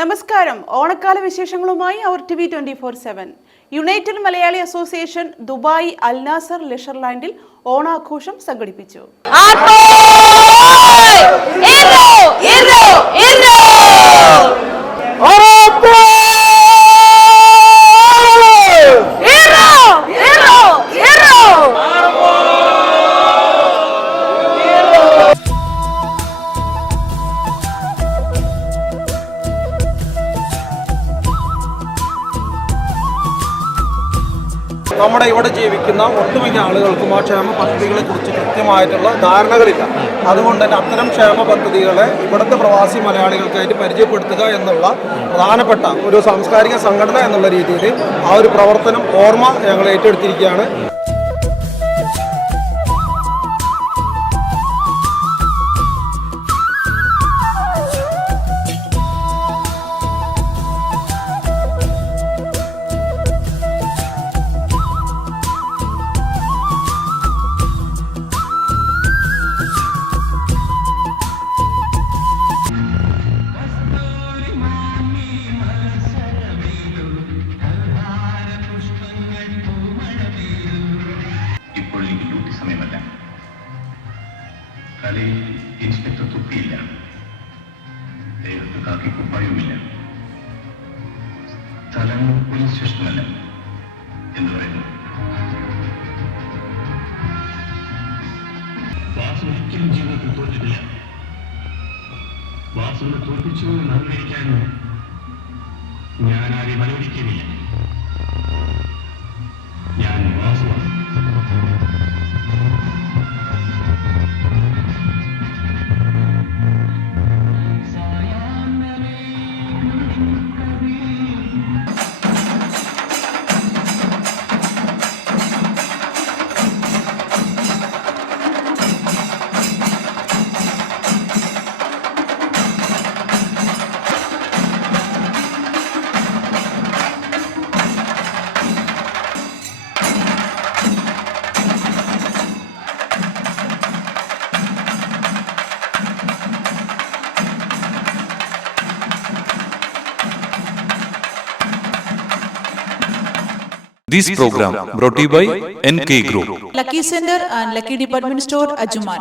നമസ്കാരം. ഓണക്കാല വിശേഷങ്ങളുമായി അവർ TV 24/7. United Malayali Association Dubai Al Nasr Leisure ലാൻഡിൽ ഓണാഘോഷം സംഘടിപ്പിച്ചു. നമ്മുടെ ഇവിടെ ജീവിക്കുന്ന ഒട്ടുമിക്ക ആളുകൾക്കും ആ ക്ഷേമ പദ്ധതികളെക്കുറിച്ച് കൃത്യമായിട്ടുള്ള ധാരണകളില്ല. അതുകൊണ്ട് തന്നെ അത്തരം ക്ഷേമ പദ്ധതികളെ ഇവിടുത്തെ പ്രവാസി മലയാളികൾക്കായിട്ട് പരിചയപ്പെടുത്തുക എന്നുള്ള പ്രധാനപ്പെട്ട ഒരു സാംസ്കാരിക സംഘടന എന്നുള്ള രീതിയിൽ ആ ഒരു പ്രവർത്തനം ഓർമ്മ ഞങ്ങൾ ഏറ്റെടുത്തിരിക്കുകയാണ്. സമയമല്ല. തലയിൽ ഇൻസ്പെക്ടർ തുപ്പിയില്ല, ദേഹത്ത് കാക്കി കുപ്പായവുമില്ല. സ്ഥലം പോലീസ് സ്റ്റേഷനല്ല എന്ന് പറയുന്നു. വാസു ഒരിക്കലും ജീവിതത്തിൽ തോറ്റിട്ടില്ല. വാസുവിനെ തോൽപ്പിച്ചു എന്ന് അംഗീകരിക്കാൻ ഞാൻ ആരെയും അനുവദിക്കുന്നില്ല. ഞാൻ വാസുവാണ്. This program brought to you by NK Group, Lucky Center and Lucky Department Store, Ajman.